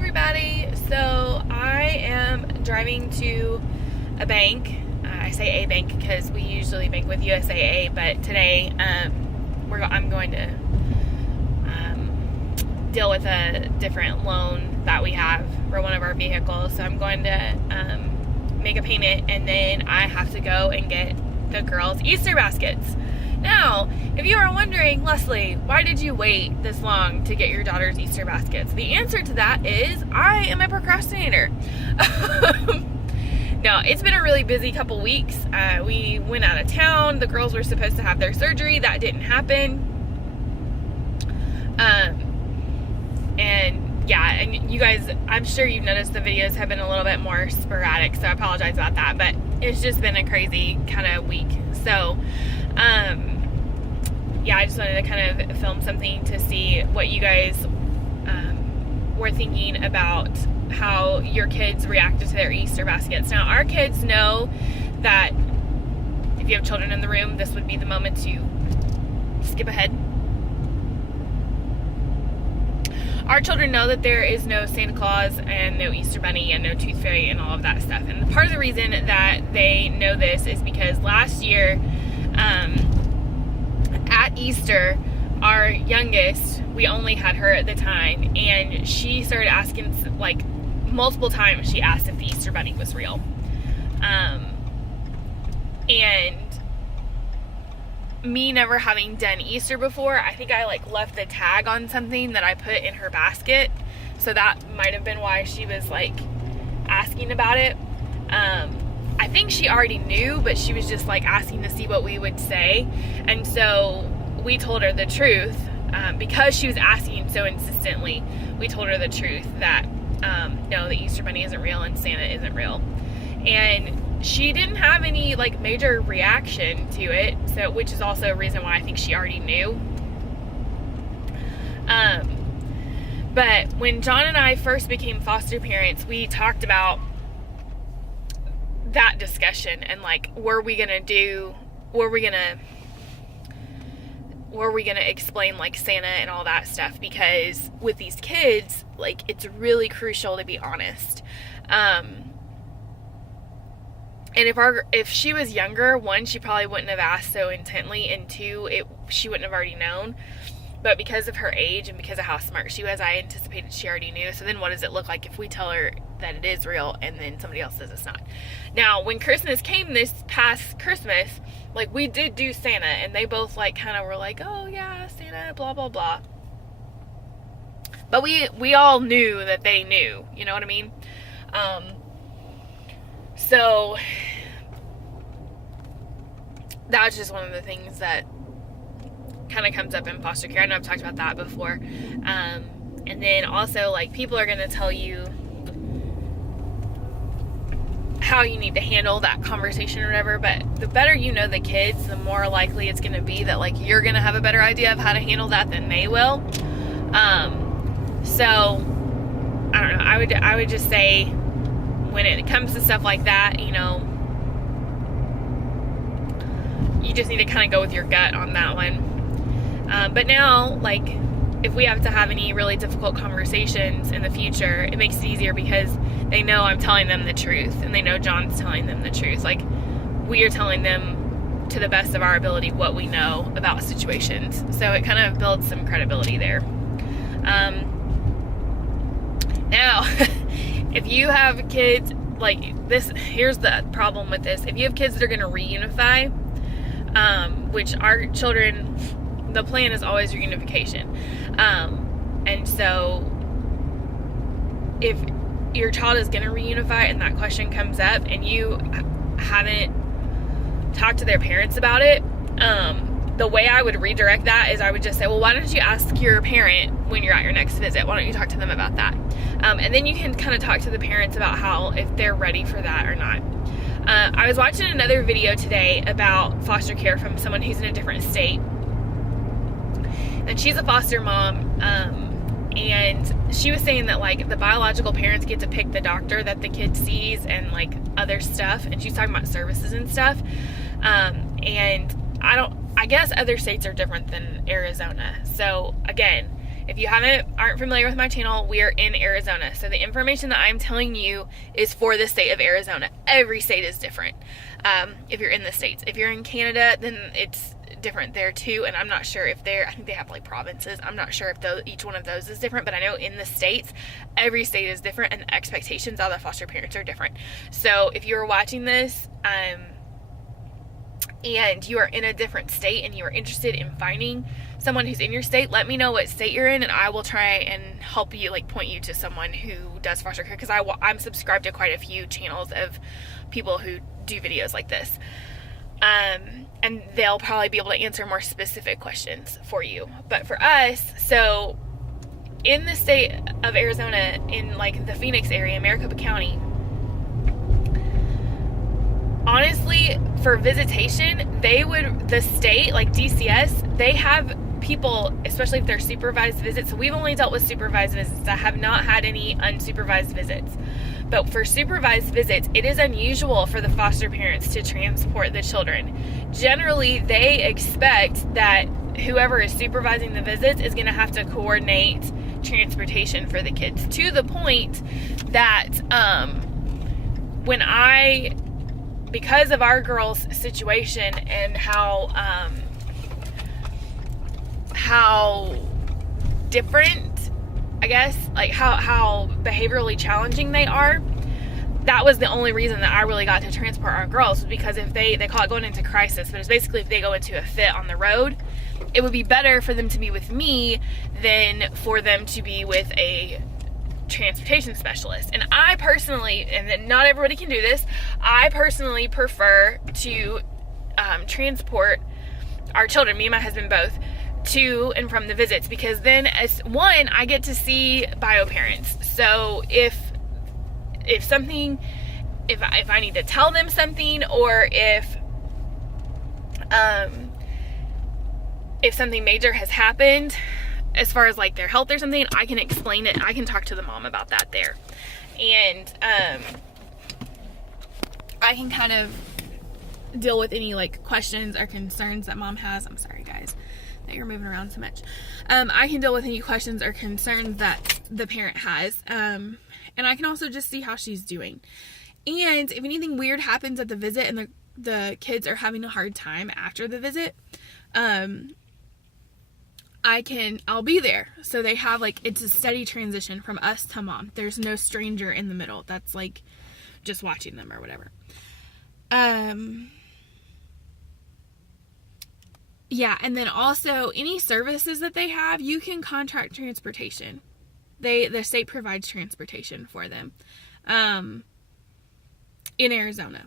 everybody. So I am driving to a bank. I say a bank because we usually bank with USAA, but today I'm going to deal with a different loan that we have for one of our vehicles. So I'm going to make a payment, and then I have to go and get the girls' Easter baskets. Now, if you are wondering, Leslie, why did you wait this long to get your daughter's Easter baskets? The answer to that is I am a procrastinator. No, it's been a really busy couple weeks. We went out of town. The girls were supposed to have their surgery. That didn't happen. And you guys, I'm sure you've noticed the videos have been a little bit more sporadic, so I apologize about that, but it's just been a crazy kind of week. So, I just wanted to kind of film something to see what you guys were thinking about how your kids reacted to their Easter baskets. Now, our kids know that if you have children in the room, this would be the moment to skip ahead. Our children know that there is no Santa Claus and no Easter Bunny and no Tooth Fairy and all of that stuff. And part of the reason that they know this is because last year, at Easter, our youngest, we only had her at the time, and she started asking, like, multiple times she asked if the Easter Bunny was real. And me never having done Easter before, I think I left the tag on something that I put in her basket, so that might have been why she was asking about it. I think she already knew, but she was just asking to see what we would say, and so we told her the truth, because she was asking so insistently. We told her the truth that no, the Easter Bunny isn't real and Santa isn't real, and she didn't have any major reaction to it, so which is also a reason why I think she already knew. But when John and I first became foster parents, we talked about that discussion and were we gonna explain Santa and all that stuff, because with these kids, it's really crucial to be honest. And if she was younger, one, she probably wouldn't have asked so intently, and two, she wouldn't have already known. But because of her age and because of how smart she was, I anticipated she already knew. So then what does it look like if we tell her that it is real and then somebody else says it's not? Now, when Christmas came this past Christmas, we did do Santa, and they both kind of were oh yeah, Santa, blah, blah, blah. But we all knew that they knew, you know what I mean? So that's just one of the things that kind of comes up in foster care. I know I've talked about that before. And then also people are going to tell you how you need to handle that conversation or whatever, but the better you know the kids, the more likely it's going to be that you're going to have a better idea of how to handle that than they will. So I don't know, I would just say when it comes to stuff like that, you just need to kind of go with your gut on that one. But now, if we have to have any really difficult conversations in the future, it makes it easier because they know I'm telling them the truth, and they know John's telling them the truth. We are telling them to the best of our ability what we know about situations. So it kind of builds some credibility there. Now, if you have kids this, here's the problem with this. If you have kids that are going to reunify, which our children, the plan is always reunification. And so if your child is going to reunify and that question comes up and you haven't talked to their parents about it, the way I would redirect that is I would just say, well, why don't you ask your parent when you're at your next visit? Why don't you talk to them about that? And then you can kind of talk to the parents about if they're ready for that or not. I was watching another video today about foster care from someone who's in a different state. And she's a foster mom, and she was saying that the biological parents get to pick the doctor that the kid sees and other stuff, and she's talking about services and stuff. And I guess other states are different than Arizona. So again, If you aren't familiar with my channel, we are in Arizona. So the information that I'm telling you is for the state of Arizona. Every state is different. If you're in the States. If you're in Canada, then it's different there too. And I'm not sure if I think they have like provinces. I'm not sure if each one of those is different, but I know in the States, every state is different and the expectations of the foster parents are different. So if you're watching this, and you are in a different state and you are interested in finding someone who's in your state, let me know what state you're in and I will try and help you, like point you to someone who does foster care, because I'm subscribed to quite a few channels of people who do videos like this, and they'll probably be able to answer more specific questions for you. But for us, so in the state of Arizona, in like the Phoenix area, Maricopa County, honestly, for visitation, the state, like DCS, they have people, especially if they're supervised visits. So we've only dealt with supervised visits. I have not had any unsupervised visits. But for supervised visits, it is unusual for the foster parents to transport the children. Generally, they expect that whoever is supervising the visits is going to have to coordinate transportation for the kids, to the point that because of our girl's situation and how different, I guess, like how behaviorally challenging they are, that was the only reason that I really got to transport our girls, was because if they call it going into crisis, but it's basically if they go into a fit on the road, it would be better for them to be with me than for them to be with a transportation specialist. And I personally, and not everybody can do this, I personally prefer to transport our children, me and my husband both, to and from the visits, because then I get to see bio parents. So if I need to tell them something, or if something major has happened as far as like their health or something, I can explain it. I can talk to the mom about that there. And I can kind of deal with any like questions or concerns that mom has. I'm sorry guys that you're moving around so much. I can deal with any questions or concerns that the parent has. And I can also just see how she's doing. And if anything weird happens at the visit and the kids are having a hard time after the visit, I'll be there. So they have it's a steady transition from us to mom. There's no stranger in the middle that's like just watching them or whatever. Yeah, and then also any services that they have, you can contract transportation. The state provides transportation for them in Arizona.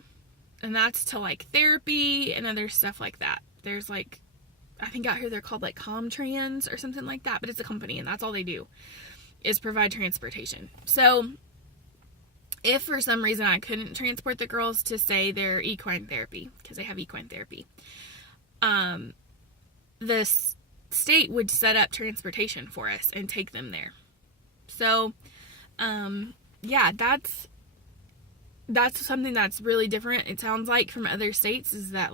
And that's to like therapy and other stuff like that. There's I think out here they're called ComTrans or something like that, but it's a company and that's all they do is provide transportation. So if for some reason I couldn't transport the girls to say their equine therapy, because they have equine therapy, the state would set up transportation for us and take them there. So, yeah, that's something that's really different. It sounds like from other states is that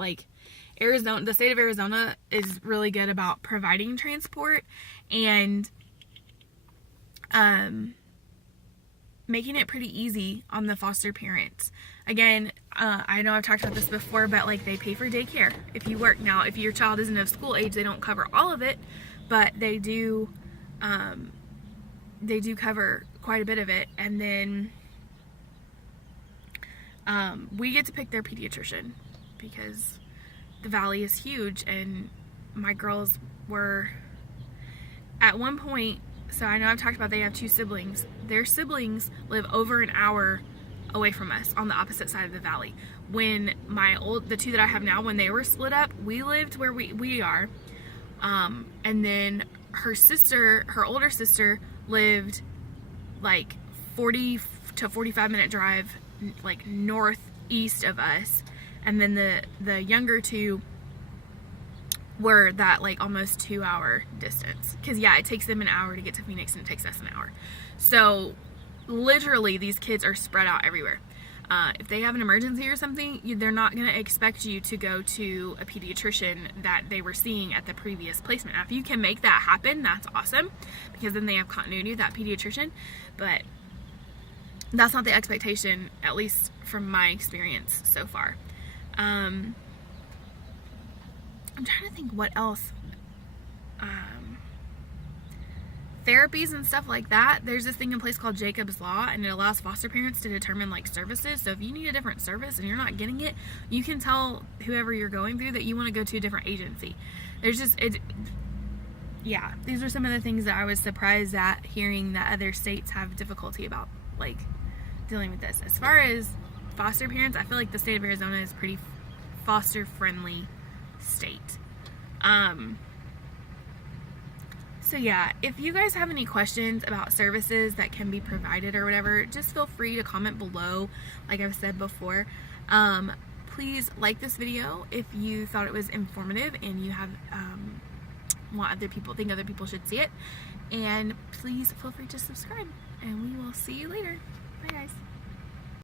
Arizona, the state of Arizona is really good about providing transport and, making it pretty easy on the foster parents. Again, I know I've talked about this before, but they pay for daycare if you work. Now, if your child isn't of school age, they don't cover all of it, but they do cover quite a bit of it. And then we get to pick their pediatrician because the valley is huge, and my girls were at one point, so I know I've talked about they have two siblings. Their siblings live over an hour away from us on the opposite side of the valley. When the two that I have now, when they were split up, we lived where we are. And then her older sister lived 40 to 45 minute drive northeast of us. And then the younger two were that almost 2 hour distance. Cause yeah, it takes them an hour to get to Phoenix and it takes us an hour. So literally these kids are spread out everywhere. If they have an emergency or something, they're not going to expect you to go to a pediatrician that they were seeing at the previous placement. Now, if you can make that happen, that's awesome, because then they have continuity with that pediatrician. But that's not the expectation, at least from my experience so far. I'm trying to think what else. Therapies and stuff like that, there's this thing in place called Jacob's Law, and it allows foster parents to determine like services. So if you need a different service and you're not getting it, you can tell whoever you're going through that you want to go to a different agency. There's just yeah, these are some of the things that I was surprised at, hearing that other states have difficulty about like dealing with this. As far as foster parents, I feel like the state of Arizona is a pretty foster friendly state. So yeah, if you guys have any questions about services that can be provided or whatever, just feel free to comment below, like I've said before. Please like this video if you thought it was informative and you have think other people should see it. And please feel free to subscribe, and we will see you later. Bye guys.